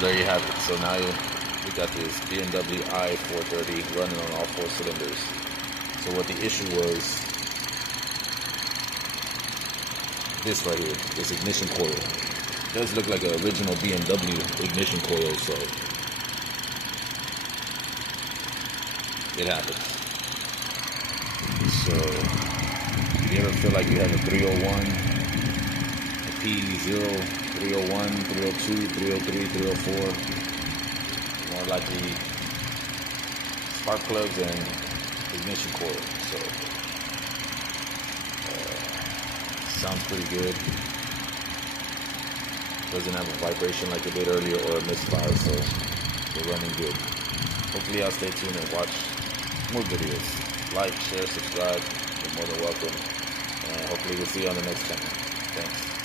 there you have it. So now we got this BMW i430 running on all 4 cylinders. So what the issue was, this right here, this ignition coil. It does look like an original BMW ignition coil, so it happens. So if you ever feel like you have a 301, a p0301, 302, 303, 304, more likely spark plugs and ignition coil. So sounds pretty good. Doesn't have a vibration like it did earlier or a misfire, so we're running good. Hopefully y'all stay tuned and watch more videos. Like, share, subscribe. You're more than welcome. And hopefully we'll see you on the next channel. Thanks.